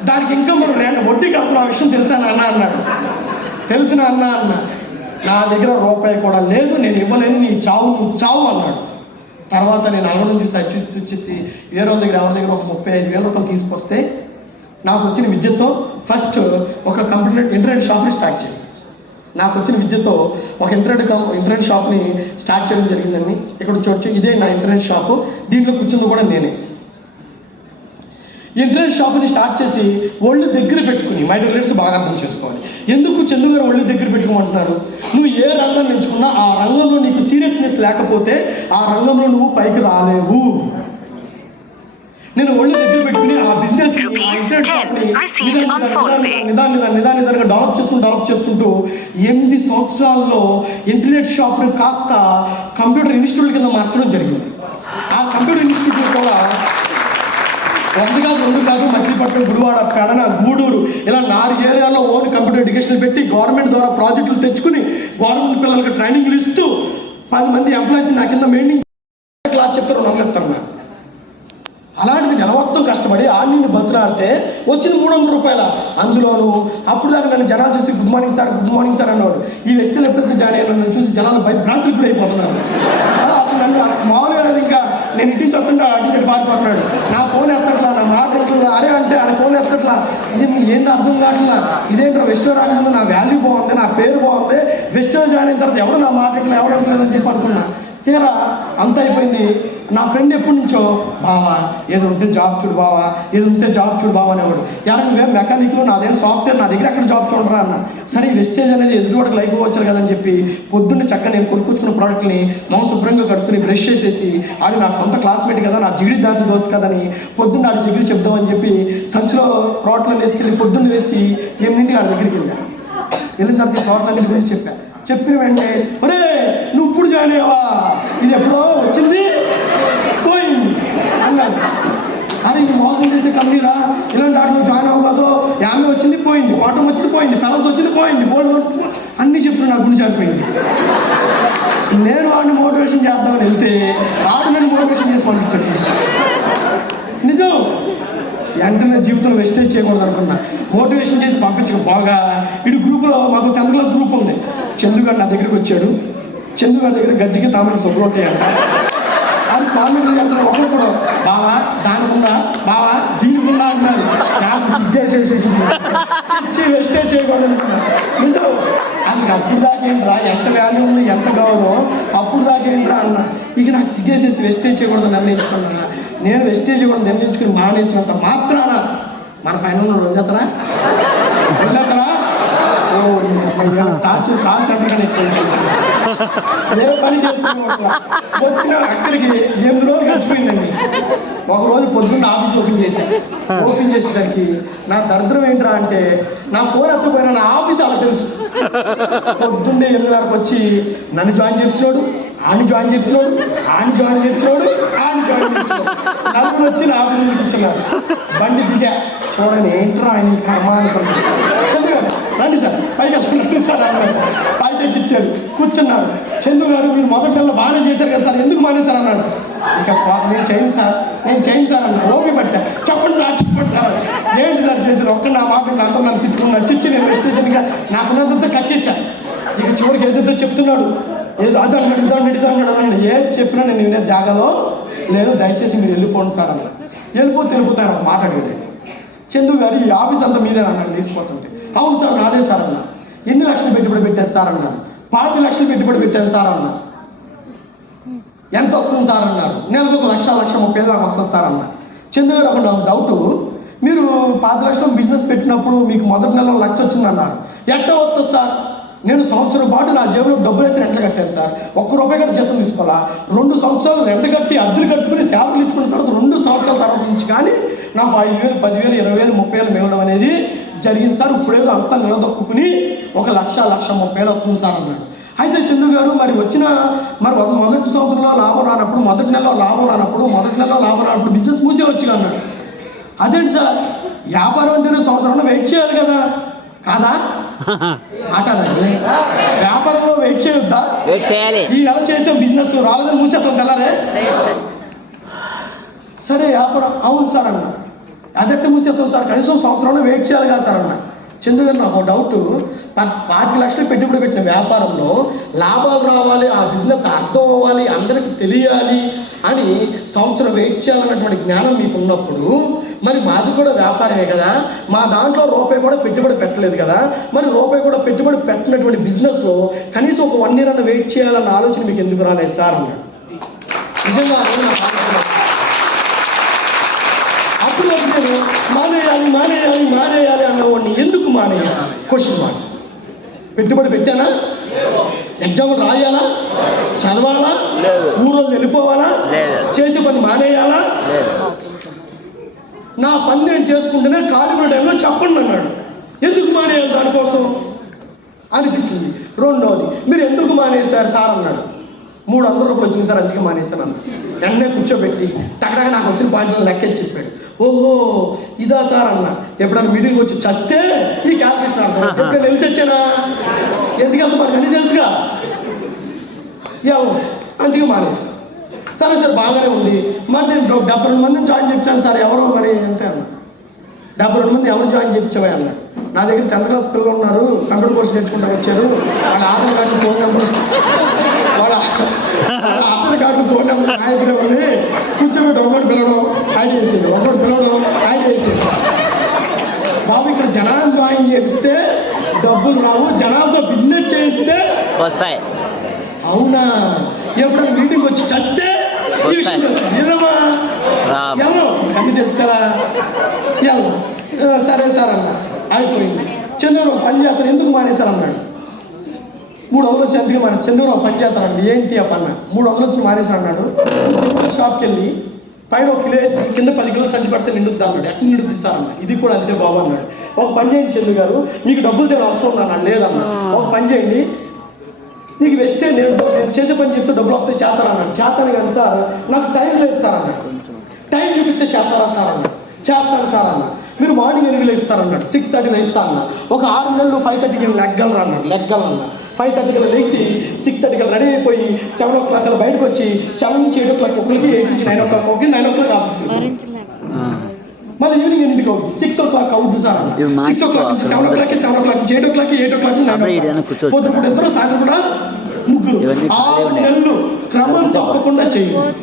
దానికి ఇంకా మనం 2 వడ్డీ కడుతున్న విషయం తెలుసా నాన్న అన్నాడు. తెలిసిన అన్న అన్న. నా దగ్గర రూపాయి కూడా లేదు, నేను ఇవ్వలేను, నీ చావు నువ్వు చావు అన్నాడు. తర్వాత నేను అలవడం చూసి వేరే వాళ్ళ దగ్గర ఎవరి దగ్గర ఒక 35,000 రూపాయలు తీసుకొస్తే నాకు వచ్చిన విద్యతో ఫస్ట్ ఒక ఇంటర్నెట్ షాప్ని స్టార్ట్ చేశాను. నాకు వచ్చిన విద్యతో ఒక ఇంటర్నెట్ షాప్ని స్టార్ట్ చేయడం జరిగిందండి. ఇక్కడ చూడొచ్చు, ఇదే నా ఇంటర్నెట్ షాపు. దీంట్లో కూర్చుంది కూడా నేనే. ఇంటర్నెట్ షాప్ని స్టార్ట్ చేసి ఒళ్ళు దగ్గర పెట్టుకుని, మై డియర్ బాగా అర్థం చేసుకోవాలి. ఎందుకు చందు గారు ఒళ్ళు దగ్గర పెట్టుకోమంటున్నారు? నువ్వు ఏ రంగాన్ని ఎంచుకున్నా ఆ రంగంలో నీకు సీరియస్నెస్ లేకపోతే ఆ రంగంలో నువ్వు పైకి రాలేవు. నేను ఒళ్ళు దగ్గర పెట్టుకుని ఆ బిజినెస్ నిదానంగా డెవలప్ చేసుకుంటూ 8 సంవత్సరాల్లో ఇంటర్నెట్ షాప్ని కాస్త కంప్యూటర్ ఇన్స్టిట్యూట్ కింద మార్చడం జరిగింది. ఆ కంప్యూటర్ ఇన్స్టిట్యూట్ కూడా 1 కాదు 2 కాదు, మచిలీపట్నం, గుడివాడ, పెడన, గూడూరు ఇలా 4 ఏరియాలో ఓన్ కంప్యూటర్ ఎడ్యుకేషన్ పెట్టి గవర్నమెంట్ ద్వారా ప్రాజెక్టులు తెచ్చుకుని గవర్నమెంట్ పిల్లలకి ట్రైనింగ్లు ఇస్తూ 10 మంది ఎంప్లాయీస్ నా కింద మెయింటైన్ క్లాస్ చెప్తారు, నమ్మేస్తారు. నాకు అలాంటిది నిలవత్తం కష్టపడి ఆన్లైన్ బతులాడితే వచ్చింది 300 రూపాయల. అందులోనూ అప్పుడు దాకా నన్ను జనాలు చూసి గుడ్ మార్నింగ్ సార్ అన్నాడు. ఈ వ్యక్తులు ఎప్పుడైతే జాయిన్ అయ్యాను నన్ను చూసి జనాలు భ్రాంతులు కూడా అయిపోతున్నారు. అసలు నన్ను మామూలుగా ఇంకా నేను ఇంటికి తప్పకుండా అడిగి బాధపడుతున్నాడు. నా ఫోన్ ఎత్తట్లా, నా మాట్లాడట్లా, అరే అంటే ఆయన ఫోన్ ఎత్తట్లా. ఇది ఏంటో అర్థం కావట్లా. ఇదేంటో వెస్టో రాకుండా నా వాల్యూ బాగుంది, నా పేరు బాగుంది, వెస్టో జాయిన్ అయిన తర్వాత ఎవరు నా మాట్లాడట్లా, ఎవరు అంటలేదని చెప్పి అనుకున్నా. తీరా అంత అయిపోయింది. నా ఫ్రెండ్ ఎప్పటి నుంచో బావా ఏదో ఉంటే జాబ్ చూడు బావా అనేవాడు. ఎలా నువ్వేం మెకానిక్లో, నాదేం సాఫ్ట్వేర్, నా దగ్గర ఎక్కడ జాబ్ చూడరా అన్న. సరే ఈ వెస్టేజ్ అనేది ఎదురువాడికి లైఫ్ వచ్చారు కదని చెప్పి పొద్దున్న చక్కగా నేను కొనుక్కొచ్చుకున్న ప్రోడక్ట్ని శుభ్రంగా కడుక్కుని బ్రష్ చేసేసి, అది నా సొంత క్లాస్మేట్ కదా, నా జిగిరి దాచి దోసు కదని పొద్దున్న ఆడి జిగిరి చెప్దామని చెప్పి సంచిలో ప్రోడక్ట్లు వేసుకెళ్ళి పొద్దున్న వేసి 8 ఆడి దగ్గరికి వెళ్ళిన తర్వాత ప్రోడక్ట్లన్నీ గురించి చెప్పిన వెంటనే ఒరే నువ్వు ఇప్పుడు జాయిన్ అయ్యావా, ఇది ఎప్పుడో వచ్చింది పోయింది అన్నాడు. అరే ఇది మోసం చేసే కంపెనీలా, ఇలాంటి వాటిలో జాయిన్ అవ్వదు, యామె వచ్చింది పోయింది, ఓటం వచ్చింది పోయింది, పెలస్ వచ్చింది పోయింది, బోల్డ్ అన్నీ చెప్తున్నా, నా గురించి అయిపోయింది. నేను వాడిని మోటివేషన్ చేద్దామని వెళ్తే వాడు నన్ను మోటివేషన్ చేసి పంపించాడు. నిజం, వెంటనే జీవితంలో వెస్టేజ్ చేయకూడదు అనుకున్నా. మోటివేషన్ చేసి పంపించకపోగా ఇటు గ్రూప్లో మాకు 10th క్లాస్ గ్రూప్ ఉంది. చందు గారు నా దగ్గరికి వచ్చాడు. చందు గారి దగ్గర గజ్జికి తామరకు శుభ్రం ఉంటాయంట. అది కామెంట్ ఒకరు కూడా బావా దానికున్నా, బావా దీనికున్నా అంటున్నారు. నాకు సిగ్గేసేసి వెస్టేజ్ చేయకూడదు అనుకున్నా. నిజం, అది అప్పుడు దాకేంట్రా, ఎంత వాల్యూ ఉంది, ఎంత గౌరవం, అప్పుడు దాకేంట్రా అన్నా. ఇక నాకు సిగ్గేసేసి వెస్టేజ్ చేయకూడదు నిర్ణయించుకున్నా. నేను వెస్టేజ్ కూడా నిర్ణయించుకుని మానేసినంత మాత్రాన మన పైన వదిలేతరా కాల్స్ అంటే ఏ పని చేసుకున్నా వచ్చిన అక్కడికి 8 రోజులు గడిచిపోయిందండి. ఒకరోజు పొద్దున్న ఆఫీస్ ఓపెన్ చేసేసరికి నా దరిద్రం ఏంట్రా అంటే నా ఫోన్ ఎత్తపోయినా నా ఆఫీస్ అలా తెలుసు. పొద్దున్నే 8:30 వచ్చి నన్ను జాయిన్ చేస్తున్నాడు, ఆయన జాయిన్ చేస్తున్నాడు, నలుగురు వచ్చి నా ఆఫీస్ కూర్చున్నారు. బండి దిగా చూడండి ఏంట్రా ఆయన కర్మ అనుకున్నాడు. రండి సార్ పైకి వస్తున్నట్టు సార్ అన్నాడు. పైకి ఎక్కిచ్చారు, కూర్చున్నారు. చందు గారు మీరు మొదటి నెలలో బాగానే చేశారు కదా సార్, ఎందుకు మానేశారు అన్నాడు. ఇక నేను చేయను సార్ అన్న. ఓకే పట్టా చెప్పండి సార్ ఏంటి సార్ చేశారు, ఒక్క నా మాట నాతో నన్ను తిట్టుకున్నాడు. చిచ్చి నేను వెస్టేషన్గా నాకున్నంత కట్టేశాను. ఇక చివరికి ఏదైతే చెప్తున్నాడు, ఏదో అది అన్నాడు. ఏది చెప్పినా నేను వినే జాగాలో లేదు, దయచేసి మీరు వెళ్ళిపోండి సార్ అన్న. వెళ్ళిపోతాను ఒక మాట అడిగాడు. చందు గారు ఈ ఆఫీస్ అంతా మీరే అన్నాడు తీసుకుపోతుంటే. అవును సార్ నాదే సార్ అన్న. ఎన్ని లక్షలు పెట్టుబడి పెట్టారు సార్ అన్నాడు. 5 లక్షలు పెట్టుబడి పెట్టారు సార్ అన్న. ఎంత వస్తుంది సార్ అన్నారు. నెలకు 1,30,000 దాకా వస్తుంది సార్ అన్న. చందు గారు ఒక డౌట్, మీరు 5 లక్షలు బిజినెస్ పెట్టినప్పుడు మీకు మొదటి నెలలో 1,00,000 వచ్చిందన్నారు. ఎట్లా వస్తుంది సార్? నేను సంవత్సరం పాటు నా జేబులో డబ్బులు వేసి రెంట్లు కట్టాను సార్. ₹1 కూడా జీతం తీసుకోవాలా. 2 సంవత్సరాలు రెంట్ కట్టి అద్దెలు కట్టుకుని సేవలు ఇచ్చుకున్న తర్వాత 2 సంవత్సరాల తర్వాత నుంచి కానీ నాకు 5,000, 10,000, 20,000, 30,000 మిగలడం అనేది జరిగింది సార్. ఇప్పుడేదో అంతా నిలదొక్కుని 1,00,30,000 వస్తుంది సార్ అన్నాడు. అయితే చందు గారు మరి మొదటి సంవత్సరంలో లాభం రానప్పుడు, మొదటి నెలలో లాభం రానప్పుడు బిజినెస్ మూసేవచ్చు అన్నాడు. అదేంటి సార్, వ్యాపారం అంటేనే సంవత్సరంలో వెయిట్ చేయాలి కదా, కాదా మాట్లాడాలి. వ్యాపారంలో వెయిట్ చేయొద్దా? ఈ ఎలా చేసే బిజినెస్ రాలేదని మూసేస్తాం తెల్లారే. సరే వ్యాపారం అవును సార్ అన్న. అదెట్ట మూసేస్తాం సార్, కనీసం సంవత్సరంలో వెయిట్ చేయాలి కదా సార్ అన్న. చందు గారు నాకు డౌట్, 5 లక్షలు పెట్టుబడి పెట్టిన వ్యాపారంలో లాభాలు రావాలి, ఆ బిజినెస్ అర్థం అవ్వాలి, అందరికీ తెలియాలి అని సంవత్సరం వెయిట్ చేయాలన్నటువంటి జ్ఞానం మీకు ఉన్నప్పుడు, మరి మాది కూడా వ్యాపారమే కదా, మా దాంట్లో రూపాయి కూడా పెట్టుబడి పెట్టలేదు కదా, మరి రూపాయి కూడా పెట్టుబడి పెట్టినటువంటి బిజినెస్లో కనీసం ఒక 1 year అన్న వెయిట్ చేయాలన్న ఆలోచన మీకు ఎందుకు రాలేదు సార్ అన్నాడు. నిజంగా అప్పుడు నేను మానేయాలి అన్నవాడిని ఎందుకు మానేయాలి? Question mark. పెట్టుబడి పెట్టానా? ఎగ్జామ్ రాయాలా? చదవాలా? ఊళ్ళో వెళ్ళిపోవాలా? చేసే పని మానేయాలా? నా పని నేను చేసుకుంటేనే ఖాళీ టైంలో చెప్పండి అన్నాడు. ఎందుకు మానేయాలి దానికోసం అనిపించింది. రెండోది, మీరు ఎందుకు మానేస్తారు సార్ అన్నాడు. 300 రూపాయలు వచ్చింది సార్, అందుకే మానేస్తాను అన్న. వెంటనే కూర్చోబెట్టి టక్కగా నాకు వచ్చిన పాయింట్లు లెక్కేసి చెప్పాడు. ఓహో ఇదా సార్ అన్న. ఎప్పుడైనా మీటింగ్ వచ్చి చస్తే ఈ క్యాల్కులేషన్ అర్థం వెళ్ళి తెచ్చానా? ఎందుకంటే మనకు అన్ని తెలుసుగా. అందుకే మానేస్తాను. సరే సార్ బాగానే ఉంది, మరి నేను 72 మందిని జాయిన్ చేయించాను సార్, ఎవరో మరి అంటే అన్న. 72 మంది ఎవరు జాయిన్ చేయించావా అన్న. నా దగ్గర 10th class పిల్లలు ఉన్నారు, కంప్యూటర్ కోర్స్ నేర్చుకుంటూ వచ్చారు, వాళ్ళ ఆధార్ కార్డు ఫోన్ నెంబర్ నాయకుడు కూర్చోబెట్టి ఒకటి పిలవడం యాడ్ చేసేది, ఒకటి పిలవడం యాడ్ చేసేది. బాబు ఇక్కడ జనాలు జాయిన్ చేస్తే డబ్బులు రావు, జనాలతో బిజినెస్ చేస్తే వస్తాయి. అవునా? ఎప్పుడైనా మీటింగ్ వచ్చి చస్తే ఎవరో అన్ని తెలుసు కదా. సరే సార్ అన్న, అయిపోయింది. చంద్రబాబు పని చేస్తాను, ఎందుకు మానేశారు అన్నాడు. 300 వచ్చి ఎందుకు మానేసి? చంద్రబాబు పని చేస్తానండి. ఏంటి ఆ పన్న? 300 వచ్చి మానేసి అన్నాడు. షాప్కి వెళ్ళి పైన 1 కిలో వేసి కింద 10 కిలోలు సంచి పడితే నిండుద్దా అన్నాడు. ఎట్లా నిండుపిస్తారన్న. ఇది కూడా అంతే బాబు అన్నాడు. ఒక పని చేయండి చంద్రు గారు, మీకు డబ్బులు తేడా అవసరం అన్నాడు. లేదన్నా, ఒక పని చేయండి, నీకు వెస్టే నేను చేసే పని చెప్తే డబ్బులు వస్తే చేస్తాను అన్నాడు. చేస్తాను కానీ సార్ నాకు టైం లేదు సార్ అన్నాడు. టైం చూపిస్తే చేస్తారా సార్ అన్నాడు. చేస్తాను సార్ అన్న. మీరు మార్నింగ్ 8 ఇస్తారన్నాడు. 6:30 ఇస్తా అన్న. ఒక 6 నెలలు 5:30 లెగ్గలరా అన్నాడు. లెగ్గలన్నా 5:30 లేచి 6:30 రెడీ అయిపోయి 7 o'clock బయటకు వచ్చి 7 నుంచి 8 o'clock ఒకరికి, 8 నుంచి 9 o'clock ఒకరికి, 9 o'clock ఆఫీస్కి. మళ్ళీ ఈవినింగ్ 8కి అవుతుంది, 6 o'clock అవుతుంది సార్ అన్న. 6 o'clock నుంచి 7 o'clock, 7 o'clock నుంచి 8 o'clock, 8 o'clock నుంచి 9 o'clock. పొద్దున కూడా ఇద్దరు, సాయంత్రం కూడా ముగ్గురు. 6 నెలలు క్రమం తప్పకుండా చేయాలి.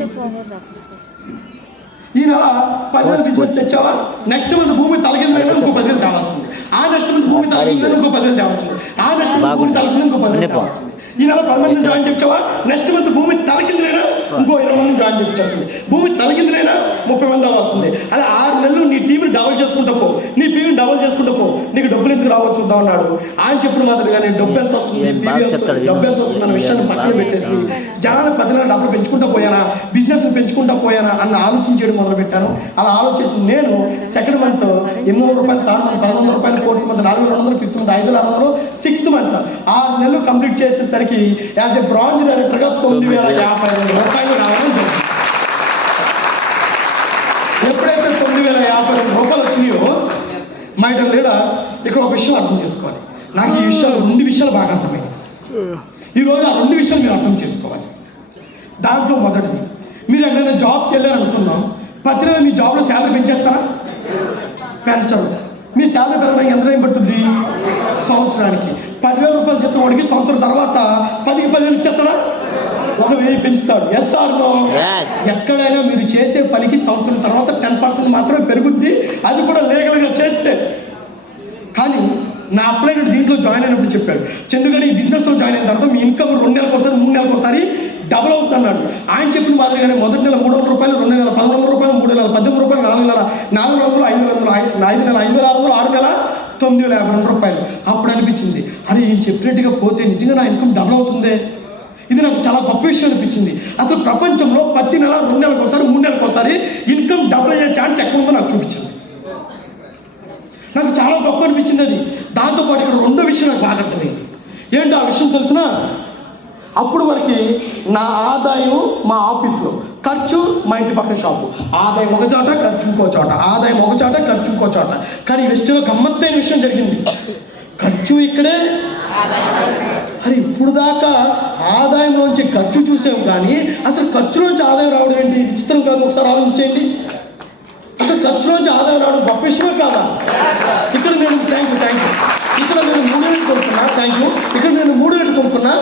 ఈ నెల 10,000 బిజినెస్ తెచ్చావా, నెక్స్ట్ మంత్ భూమి తలకిందైనా ఇంకో 10,000 కావాల్సింది. ఆ నెక్స్ట్ మంత్ భూమి తలకిందైనా ఇంకో 10,000 కావాల్సింది. ఆ నెక్స్ట్ మంత్ భూమి తలకింద ఇంకో 10,000 కావాల్సింది. ఈ నెల 10 మంది జాయిన్ చేయించావా, నెక్స్ట్ మంత్ భూమి తలకిందైనా ఇంకో 20 మంది జాయిన్ చేయించాల్సింది. భూమి తలకిందైనా 30 మంది అవ్వాల్సింది. అలా 6 నెలలు నీ టీంని డబుల్ చేసుకుంటూ పో, నీ టీంని డబుల్ చేసుకుంటూ పో, నీకు డబ్బులు ఎందుకు రావచ్చు చూద్దాం అన్నాడు. ఆయన చెప్పిన మాదిరిగా నేను డబ్బు ఎంత వస్తుంది, డబ్బు ఎంత వస్తుంది అన్న విషయాన్ని పక్కన పెట్టేసి జనాలు 10 నెలలు డబ్బులు పెంచుకుంటూ పోయానా, బిజినెస్ పెంచుకుంటూ పోయానా అన్న ఆలోచించడం మొదలు పెట్టాను. అలా ఆలోచించి నేను సెకండ్ మంత్ 800 రూపాయలు, థర్డ్ మంత్ 1,200 రూపాయలు, fourth month 4,200, fifth month 5,600, sixth month 6 నెలలు కంప్లీట్ చేసేసరికి యాజ్ ఎ బ్రాంజ్ డైరెక్టర్గా 9,052 రూపాయలు రావడం జరిగింది. ఎప్పుడైతే 9,052 రూపాయలు వచ్చినాయో మై డియర్ లీడర్స్, ఇక్కడ ఒక విషయం అర్థం చేసుకోవాలి. నాకు ఈ విషయాలు 2 విషయాలు బాగా అర్థమైంది. ఈరోజు ఆ 2 విషయాలు మీరు అర్థం చేసుకోవాలి. దాంట్లో మొదటిది, మీరు ఎక్కడైనా జాబ్కి వెళ్ళారు అనుకున్నాం, ప్రతి నెల మీ జాబ్లో శాలరీ పెంచేస్తారా? పెంచరు. మీ శాలరీ పెరగడానికి ఎంత టైం పట్టుద్ది? సంవత్సరానికి 10,000 రూపాయలు జీతం వాడికి సంవత్సరం తర్వాత 10కి 10,000 ఇచ్చేస్తారా? 1,000 పెంచుతాడు. Yes are no? ఎక్కడైనా మీరు చేసే పనికి సంవత్సరం తర్వాత 10% మాత్రమే పెరుగుద్ది, అది కూడా లీగల్గా చేస్తే. కానీ నా అప్లైడ్ దీంట్లో జాయిన్ అయినప్పుడు చెప్పాడు, చందుగారు ఈ బిజినెస్లో జాయిన్ అయిన తర్వాత మీ ఇన్కమ్ 2 నెలలకు ఒకసారి, 3 నెలలకు ఒకసారి డబుల్ అవుతున్నాడు. ఆయన చెప్పిన మాదిరిగానే మొదటి నెల 300 రూపాయలు, 2 నెలల 1,100 రూపాయలు, 3 నెలల 18 రూపాయలు, 4 నెలల 400, 500, 5 నెలల 5,600, 6 నెలల 9,052 రూపాయలు. అప్పుడు అనిపించింది, అరే ఈయన చెప్పినట్టుగా పోతే నిజంగా నా ఇన్కమ్ డబుల్ అవుతుందే. ఇది నాకు చాలా గొప్ప విషయం అనిపించింది. అసలు ప్రపంచంలో ప్రతి నెల 2 నెలలకు ఒకసారి, 3 నెలలకు ఒకసారి ఇన్కమ్ డబుల్ అయ్యే ఛాన్స్ ఎక్కువ ఉందో నాకు చూపించింది. నాకు చాలా గొప్ప అనిపించింది అది. దాంతోపాటు ఇక్కడ 2వ విషయం నాకు బాగా అర్థమైంది. ఏంటి ఆ విషయం తెలిసిన? అప్పుడు వరకు నా ఆదాయం మా ఆఫీస్లో, ఖర్చు మా ఇంటి పక్కన షాపు. ఆదాయం ఒక చోట, ఖర్చు ఇంకో చోట, ఆదాయం ఒక చోట, ఖర్చు ఇంకో చోట. కానీ వెస్ట్లో గమ్మత్తైన విషయం జరిగింది. ఖర్చు ఇక్కడే, అరే ఇప్పుడు దాకా ఆదాయంలోంచి ఖర్చు చూసాం, కానీ అసలు ఖర్చులోంచి ఆదాయం రావడం ఏంటి? విచిత్రం కాదు. ఒకసారి ఆలోచించండి. అసలు ఖర్చులోంచి ఆదాయం రావడం గొప్ప విషయమే కాదా? ఇక్కడ నేను థ్యాంక్ యూ ఇక్కడ నేను 3,000 కొనుక్కున్నా, థ్యాంక్ యూ. ఇక్కడ నేను 3,000 కొనుక్కున్నా,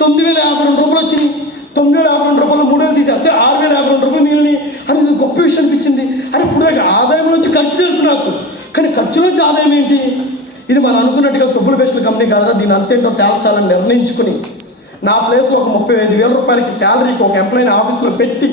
9,052 రూపాయలు వచ్చినాయి. 9,052 రూపాయలు 3,000 తీసేస్తే 6,052 రూపాయలు మిగిలినాయి. అది ఇది గొప్ప విషయం అనిపించింది. అని ఇప్పుడు ఆదాయం నుంచి ఖర్చు తెలుసు నాకు, కానీ ఖర్చు నుంచి ఆదాయం ఏంటి? ఇది మనం అనుకున్నట్టుగా సబ్బుల బెస్ట్ల కంపెనీ కాదా, దీని అంతేంటో తేల్చాలని నిర్ణయించుకుని నా ప్లేస్లో ఒక 35,000 రూపాయలకి శాలరీకి ఒక ఎంప్లాయీని ఆఫీసులో పెట్టి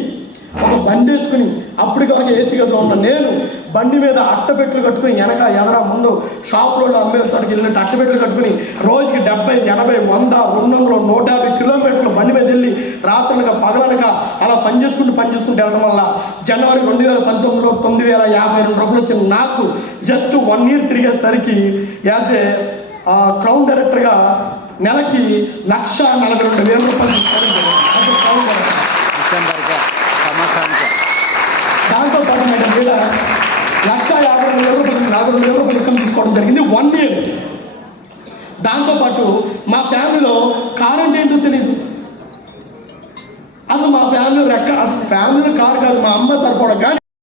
ఒక బండి వేసుకుని అప్పటికి ఏసీ గదిలో ఉన్న నేను బండి మీద అట్టపెట్లు కట్టుకుని ఎదరా ముందు షాప్లో అమ్మేస్తానికి వెళ్ళినట్టు అట్టపెట్లు కట్టుకుని రోజుకి 70, 80, 100, 200, 150 కిలోమీటర్లు బండి మీద వెళ్ళి రాత్రులుగా పగలనక అలా పనిచేసుకుంటూ వెళ్ళడం వల్ల జనవరి 2019లో 9,052 రూపాయలు వచ్చిన నాకు జస్ట్ 1 ఇయర్ తిరిగేసరికి యాజ్ ఏ క్రౌన్ డైరెక్టర్గా నెలకి 1,42,000 రూపాయలు తీసుకోవడం జరిగింది. దాంతో పాటు మేడం మీద 1,52,000 రూపాయలు 42,000 రూపాయలు ఇన్కమ్ తీసుకోవడం జరిగింది 1 ఇయర్. దాంతోపాటు మా ఫ్యామిలీలో కారు అంటే ఏంటో తెలియదు. అసలు మా ఫ్యామిలీలో ఫ్యామిలీలో కారు కాదు, మా అమ్మ